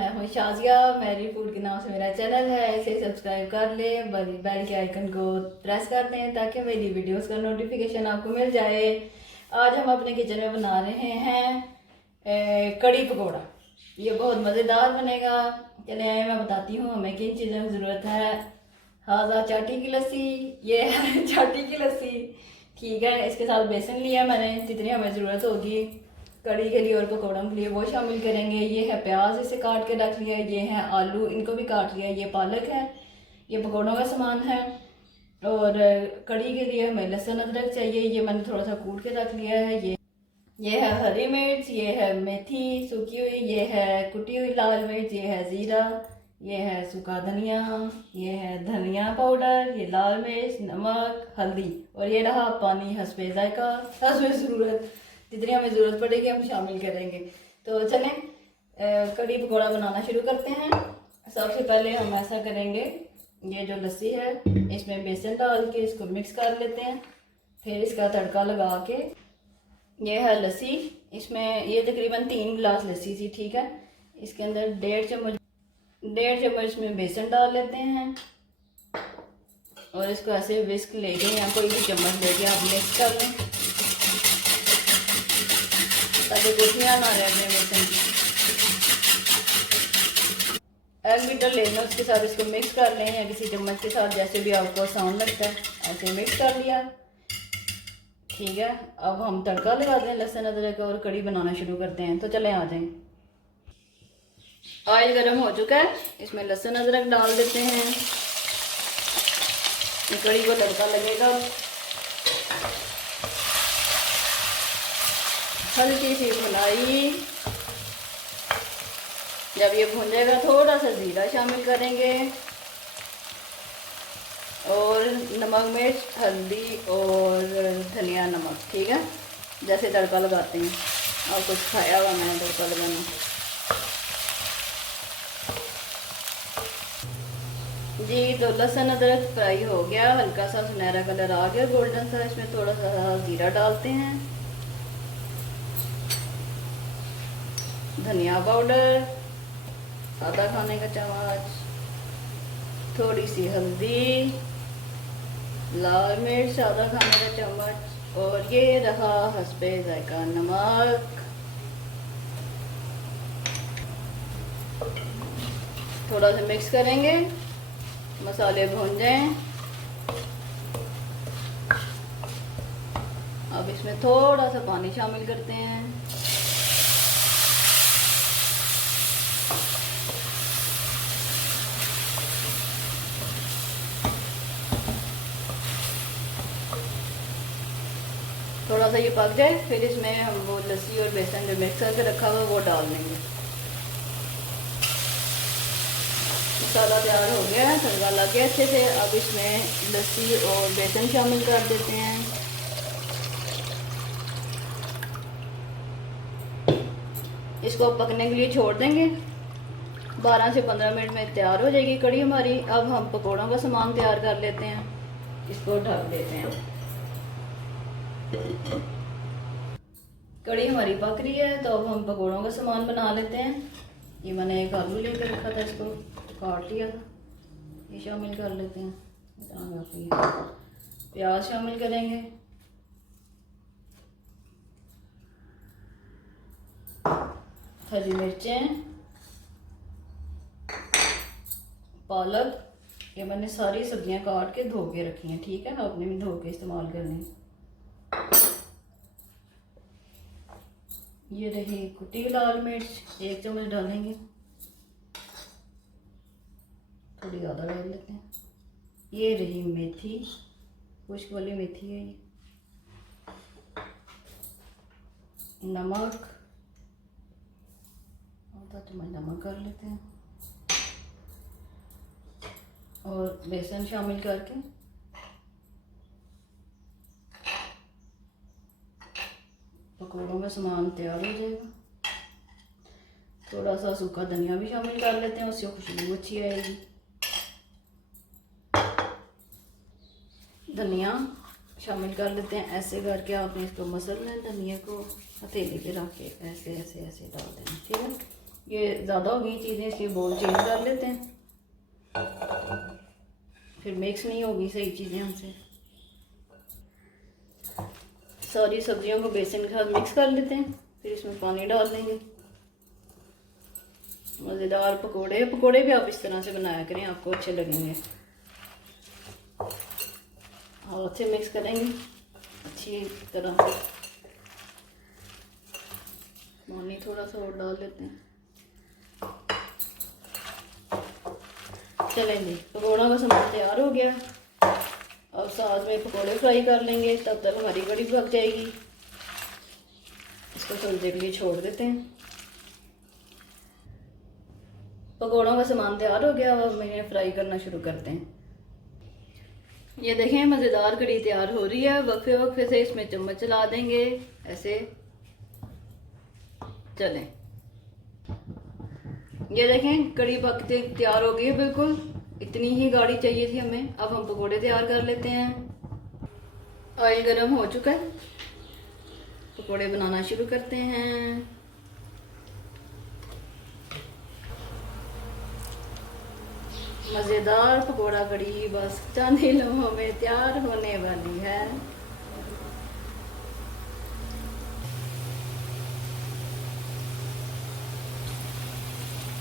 मैं हूँ Shazia. Mary food के नाम से मेरा चैनल है, इसे सब्सक्राइब कर ले, बेल के आइकन को प्रेस कर दें ताकि मेरी वीडियोस का नोटिफिकेशन आपको मिल जाए। आज हम अपने किचन में बना रहे हैं कड़ी पकौड़ा। ये बहुत मज़ेदार बनेगा। चले आए, मैं बताती हूँ हमें किन चीज़ों की ज़रूरत है। हाजा चाटी की लस्सी, ये है चाटी की लस्सी, ठीक है। इसके साथ बेसन लिया मैंने, जितनी हमें ज़रूरत होगी कड़ी के लिए और पकौड़ों के लिए वो शामिल करेंगे। ये है प्याज, इसे काट के रख लिया। ये है आलू, इनको भी काट लिया। ये पालक है, ये पकौड़ों का सामान है। और कड़ी के लिए हमें लहसुन अदरक चाहिए, ये मैंने थोड़ा सा कूट के रख लिया है। ये है हरी मिर्च, ये है मेथी सूखी हुई, ये है कुटी हुई लाल मिर्च, ये है ज़ीरा, ये है सूखा धनिया, ये है धनिया पाउडर, ये लाल मिर्च, नमक, हल्दी और ये रहा पानी हस्बे जायका, हस्बे ज़रूरत। जितनी हमें ज़रूरत पड़ेगी हम शामिल करेंगे। तो चलें कड़ी पकौड़ा बनाना शुरू करते हैं। सबसे पहले हम ऐसा करेंगे, ये जो लस्सी है इसमें बेसन डाल के इसको मिक्स कर लेते हैं। फिर इसका तड़का लगा के, ये है लस्सी, इसमें ये तकरीबन 3 गिलास लस्सी थी, ठीक है। इसके अंदर 1.5 चम्मच इसमें बेसन डाल लेते हैं और इसको ऐसे विस्क लेके या कोई भी चम्मच लेके आप मिक्स कर लें ताकि गुठलियाँ ना रह जाए बेसन की। एग बीटर ले लें, उसके साथ इसको मिक्स कर लें या किसी चम्मच के साथ, जैसे भी आपको आसान लगता है। ऐसे मिक्स कर लिया, ठीक है। अब हम तड़का लगाते हैं लहसुन अदरक और कड़ी बनाना शुरू करते हैं। तो चलें आ जाएं। ऑयल गर्म हो चुका है, इसमें लहसुन अदरक डाल देते हैं। ये कड़ी को तड़का लगेगा। हल्की सी भुनाई, जब ये भुन जाएगा थोड़ा सा जीरा शामिल करेंगे और नमक मिर्च हल्दी और धनिया नमक, ठीक है, जैसे तड़का लगाते हैं। और कुछ खाया हुआ मैंने तड़का लगाना। जी, तो लहसुन अदरक फ्राई हो गया, हल्का सा सुनहरा कलर आ गया, गोल्डन सा। इसमें थोड़ा सा जीरा डालते हैं, धनिया पाउडर आधा खाने का चम्मच, थोड़ी सी हल्दी, लाल मिर्च आधा खाने का चम्मच और ये रहा हस्बे जायका नमक। थोड़ा सा मिक्स करेंगे, मसाले भून जाएं। अब इसमें थोड़ा सा पानी शामिल करते हैं। थोड़ा सा ये पक जाए, फिर इसमें हम वो लस्सी और बेसन जो मिक्स करके रखा हुआ वो डाल देंगे। मसाला तैयार हो गया है, तड़का लग गया अच्छे से। अब इसमें लस्सी और बेसन शामिल कर देते हैं। इसको पकने के लिए छोड़ देंगे। 12 से 15 मिनट में तैयार हो जाएगी कड़ी हमारी। अब हम पकौड़ों का सामान तैयार कर लेते हैं। इसको ढक देते हैं। कड़ी हमारी पक रही है, तो अब हम पकौड़ों का सामान बना लेते हैं। ये मैंने एक आलू लेकर रखा था, इसको काट लिया था, ये शामिल कर लेते हैं। प्याज शामिल करेंगे, हरी मिर्चें, पालक, ये मैंने सारी सब्जियां काट के धो के रखी हैं, ठीक है। आपने भी धो के इस्तेमाल करनी। ये रही कुटी लाल मिर्च, 1 चम्मच डालेंगे, थोड़ी ज़्यादा डाल लेते हैं। ये रही मेथी, खुश्क वाली मेथी है ये। नमक, आधा चम्मच नमक कर लेते हैं और बेसन शामिल करके पकौड़ों का सामान तैयार हो जाएगा। थोड़ा सा सूखा धनिया भी शामिल कर लेते हैं, उससे खुशबू अच्छी आएगी। धनिया शामिल कर लेते हैं। ऐसे करके आपने इसको मसल लें, धनिया को हथेली पे रख के ऐसे ऐसे ऐसे डाल देना, ठीक है। ये ज़्यादा हो गई चीज़ें, इसलिए बोल चेंज कर लेते हैं, फिर मिक्स नहीं होगी सही चीज़ें हमसे। सारी सब्जियों को बेसन के साथ मिक्स कर लेते हैं, फिर इसमें पानी डाल देंगे। मज़ेदार पकोड़े, पकोड़े भी आप इस तरह से बनाया करें, आपको अच्छे लगेंगे। हाथ से मिक्स करेंगे अच्छी तरह से। पानी थोड़ा सा और डाल लेते हैं। चलें जी, पकौड़ों का सामान तैयार हो गया। अब साथ में पकोड़े फ्राई कर लेंगे, तब तक हमारी कड़ी पक जाएगी। इसको थोड़ी देर के लिए छोड़ देते हैं। पकोड़ों का सामान तैयार हो गया, अब इन्हें फ्राई करना शुरू करते हैं। ये देखें मज़ेदार कड़ी तैयार हो रही है। वक्फे वक्फे से इसमें चम्मच चला देंगे ऐसे। चलें, ये देखें कड़ी पकते तैयार हो गई है बिल्कुल। इतनी ही गाढ़ी चाहिए थी हमें। अब हम पकोड़े तैयार कर लेते हैं। ऑयल गरम हो चुका है, पकोड़े बनाना शुरू करते हैं। मज़ेदार पकोड़ा कड़ी बस चंद ही लम्हों में तैयार होने वाली है।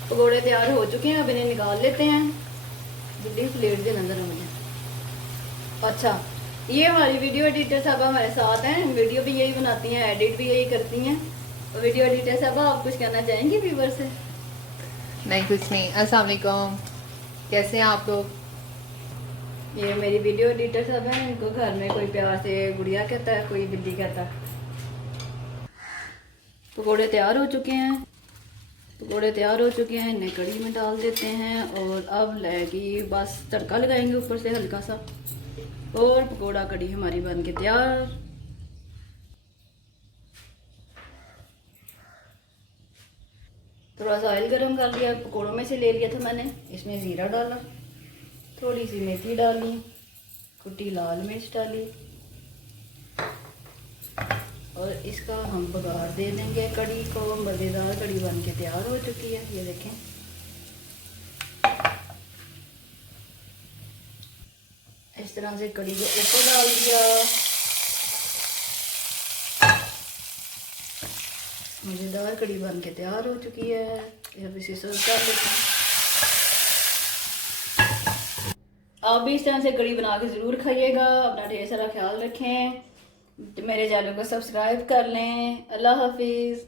पकोड़े तैयार हो चुके हैं, अब इन्हें निकाल लेते हैं। बुढ़ी प्लेट के अंदर हमें। अच्छा, ये हमारी वीडियो एडिटर साहब हमारे साथ हैं। वीडियो भी यही बनाती हैं, एडिट भी यही करती हैं। तो वीडियो एडिटर साहब आप कुछ कहना चाहेंगी व्यूअर से? नहीं, कुछ नहीं। अस्सलाम वालेकुम, कैसे हैं आप लोग? ये मेरी वीडियो एडिटर साहब हैं। इनको घर में कोई प्यार से गुड़िया कहता है, कोई बिल्ली कहता है। पकोड़े तैयार हो चुके हैं, पकोड़े तैयार हो चुके हैं। इन्हें कड़ी में डाल देते हैं और अब लगेगी बस तड़का लगाएंगे ऊपर से हल्का सा, और पकोड़ा कड़ी हमारी बन के तैयार। थोड़ा सा ऑयल गरम कर लिया, पकोड़ों में से ले लिया था मैंने। इसमें ज़ीरा डाला, थोड़ी सी मेथी डाली, कुटी लाल मिर्च डाली, और इसका हम बघार दे देंगे कड़ी को। मज़ेदार कड़ी बन के तैयार हो चुकी है, ये देखें। इस तरह से कड़ी को ऊपर डाल दिया। मज़ेदार कड़ी बन के तैयार हो चुकी है। अब इसे सर्व कर लेते हैं। आप भी इस तरह से कड़ी बना के ज़रूर खाइएगा। अपना ढेर सारा ख्याल रखें। मेरे चैनल को सब्सक्राइब कर लें। अल्लाह हाफिज़।